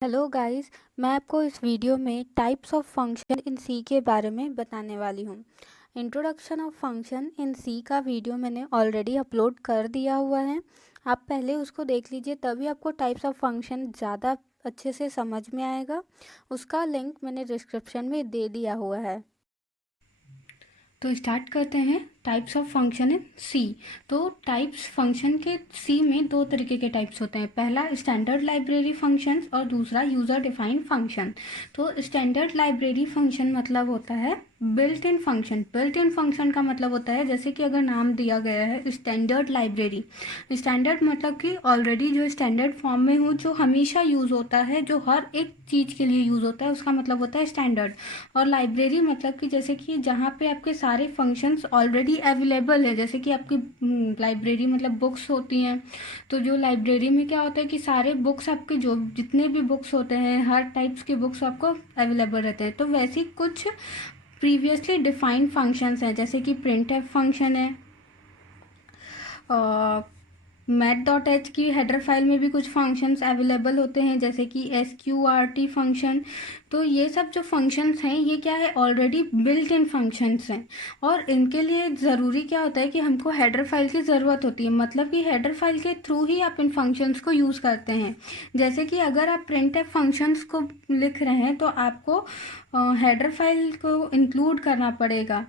Hello guys. मैं आपको इस वीडियो में टाइप्स ऑफ फंक्शन इन सी के बारे में बताने वाली हूँ। इंट्रोडक्शन ऑफ फंक्शन इन सी का वीडियो मैंने ऑलरेडी अपलोड कर दिया हुआ है। आप पहले उसको देख लीजिए, तभी आपको टाइप्स ऑफ फंक्शन ज़्यादा अच्छे से समझ में आएगा। उसका लिंक मैंने डिस्क्रिप्शन में दे दिया हुआ है। तो स्टार्ट करते हैं टाइप्स ऑफ फंक्शन इन सी। तो टाइप्स फंक्शन के सी में दो तरीके के टाइप्स होते हैं। पहला स्टैंडर्ड लाइब्रेरी फंक्शंस और दूसरा यूज़र डिफाइंड फंक्शन। तो स्टैंडर्ड लाइब्रेरी फंक्शन मतलब होता है built in function. Built in function का मतलब होता है, जैसे कि अगर नाम दिया गया है स्टैंडर्ड लाइब्रेरी, स्टैंडर्ड मतलब कि ऑलरेडी जो स्टैंडर्ड फॉर्म में हो, जो हमेशा यूज़ होता है, जो हर एक चीज़ के लिए यूज़ होता है, उसका मतलब होता है स्टैंडर्ड। और लाइब्रेरी मतलब कि जैसे कि जहाँ पे आपके सारे फंक्शंस ऑलरेडी अवेलेबल है, जैसे कि आपकी लाइब्रेरी मतलब बुक्स होती हैं। तो जो लाइब्रेरी में क्या होता है कि सारे बुक्स आपके जो जितने भी बुक्स होते हैं, हर टाइप्स के बुक्स आपको अवेलेबल रहते हैं। तो वैसे कुछ प्रीवियसली डिफाइंड फंक्शंस हैं, जैसे कि प्रिंटफ फंक्शन है। मैथ.h की हेडर फाइल में भी कुछ फंक्शंस अवेलेबल होते हैं, जैसे कि SQRT फंक्शन। तो ये सब जो फंक्शंस हैं, ये क्या है, ऑलरेडी बिल्ट इन फंक्शंस हैं। और इनके लिए ज़रूरी क्या होता है कि हमको हेडर फाइल की ज़रूरत होती है, मतलब कि हेडर फाइल के थ्रू ही आप इन फंक्शंस को यूज़ करते हैं। जैसे कि अगर आप printf फंक्शंस को लिख रहे हैं तो आपको हेडर फाइल को इंक्लूड करना पड़ेगा।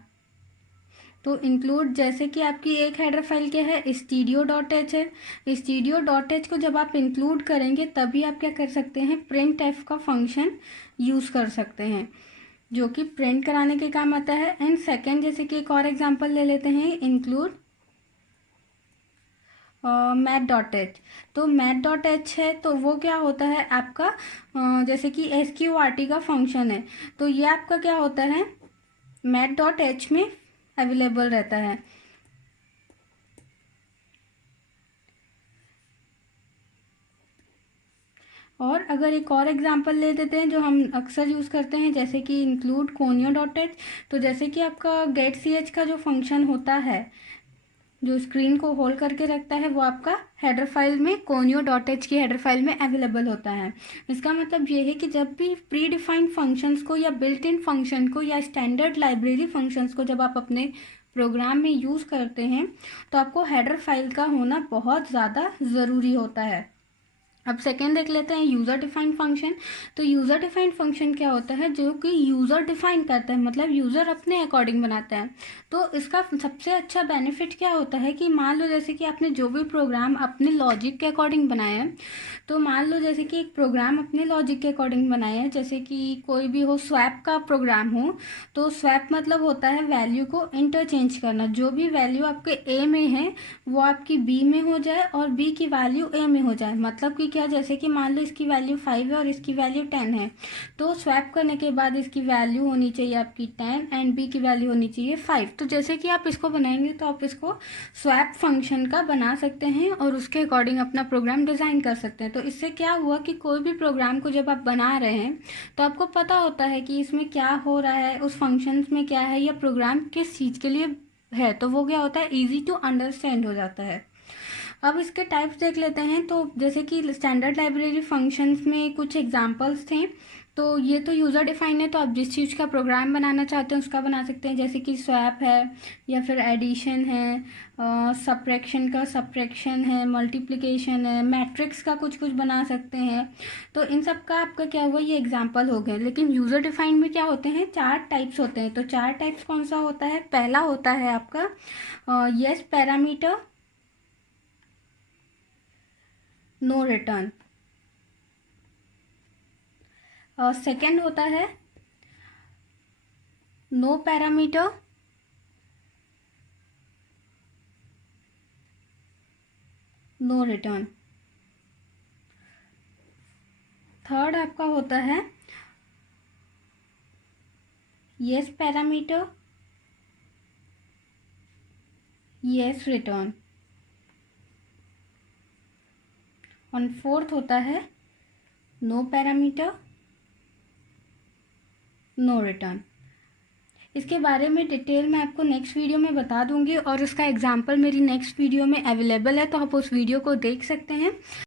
तो इंक्लूड, जैसे कि आपकी एक हेडर फाइल क्या है, studio.h है। studio.h को जब आप इंक्लूड करेंगे तभी आप क्या कर सकते हैं, printf का फंक्शन यूज़ कर सकते हैं, जो कि प्रिंट कराने के काम आता है। एंड सेकेंड, जैसे कि एक और एग्जांपल ले लेते हैं, इंक्लूड मैथ.h। तो मैथ.h है तो वो क्या होता है आपका, जैसे कि SQRT का फंक्शन है, तो ये आपका क्या होता है, मैथ.h में अवेलेबल रहता है। और अगर एक और एग्जांपल ले देते हैं जो हम अक्सर यूज़ करते हैं, जैसे कि इंक्लूड conio.h। तो जैसे कि आपका getch का जो फंक्शन होता है, जो स्क्रीन को होल्ड करके रखता है, वो आपका हेडर फाइल में conio.h की हेडर फाइल में अवेलेबल होता है। इसका मतलब ये है कि जब भी प्री डिफाइंड फंक्शंस को या बिल्ट इन फंक्शन को या स्टैंडर्ड लाइब्रेरी फंक्शंस को जब आप अपने प्रोग्राम में यूज़ करते हैं, तो आपको हेडर फाइल का होना बहुत ज़्यादा ज़रूरी होता है। अब सेकेंड देख लेते हैं यूज़र डिफाइंड फंक्शन। तो यूज़र डिफाइंड फंक्शन क्या होता है, जो कि यूज़र डिफाइन करता है, मतलब यूज़र अपने अकॉर्डिंग बनाता है। तो इसका सबसे अच्छा बेनिफिट क्या होता है कि मान लो जैसे कि आपने जो भी प्रोग्राम अपने लॉजिक के अकॉर्डिंग बनाया है, तो मान लो जैसे कि एक प्रोग्राम अपने लॉजिक के अकॉर्डिंग बनाया है, जैसे कि कोई भी हो, स्वैप का प्रोग्राम हो। तो स्वैप मतलब होता है वैल्यू को इंटरचेंज करना। जो भी वैल्यू आपके ए में है वो आपकी बी में हो जाए और बी की वैल्यू ए में हो जाए। मतलब कि क्या, जैसे कि मान लो इसकी वैल्यू 5 है और इसकी वैल्यू 10 है, तो स्वैप करने के बाद इसकी वैल्यू होनी चाहिए आपकी 10 एंड बी की वैल्यू होनी चाहिए 5। तो जैसे कि आप इसको बनाएंगे तो आप इसको स्वैप फंक्शन का बना सकते हैं और उसके अकॉर्डिंग अपना प्रोग्राम डिज़ाइन कर सकते हैं। तो इससे क्या हुआ कि कोई भी प्रोग्राम को जब आप बना रहे हैं तो आपको पता होता है कि इसमें क्या हो रहा है, उस फंक्शंस में क्या है, या प्रोग्राम किस चीज़ के लिए है। तो वो क्या होता है, ईजी टू अंडरस्टैंड हो जाता है। अब इसके टाइप्स देख लेते हैं। तो जैसे कि स्टैंडर्ड लाइब्रेरी फंक्शंस में कुछ एग्जांपल्स थे। तो ये तो यूज़र डिफाइन है, तो आप जिस चीज़ का प्रोग्राम बनाना चाहते हैं उसका बना सकते हैं, जैसे कि स्वैप है, या फिर एडिशन है, सब्ट्रैक्शन का सब्ट्रैक्शन है, मल्टीप्लिकेशन है, मैट्रिक्स का कुछ कुछ बना सकते हैं। तो इन सब का आपका क्या हुआ, ये एग्जांपल हो गए। लेकिन यूज़र डिफाइन में क्या होते हैं, 4 टाइप्स होते हैं। तो 4 टाइप्स कौन सा होता है, पहला होता है आपका yes parameter, no return. Second होता है no parameter, no return. Third आपका होता है येस पैरामीटर, येस रिटर्न। और फोर्थ होता है नो पैरामीटर, नो रिटर्न। इसके बारे में डिटेल मैं आपको नेक्स्ट वीडियो में बता दूंगी और उसका एग्जाम्पल मेरी नेक्स्ट वीडियो में अवेलेबल है, तो आप उस वीडियो को देख सकते हैं।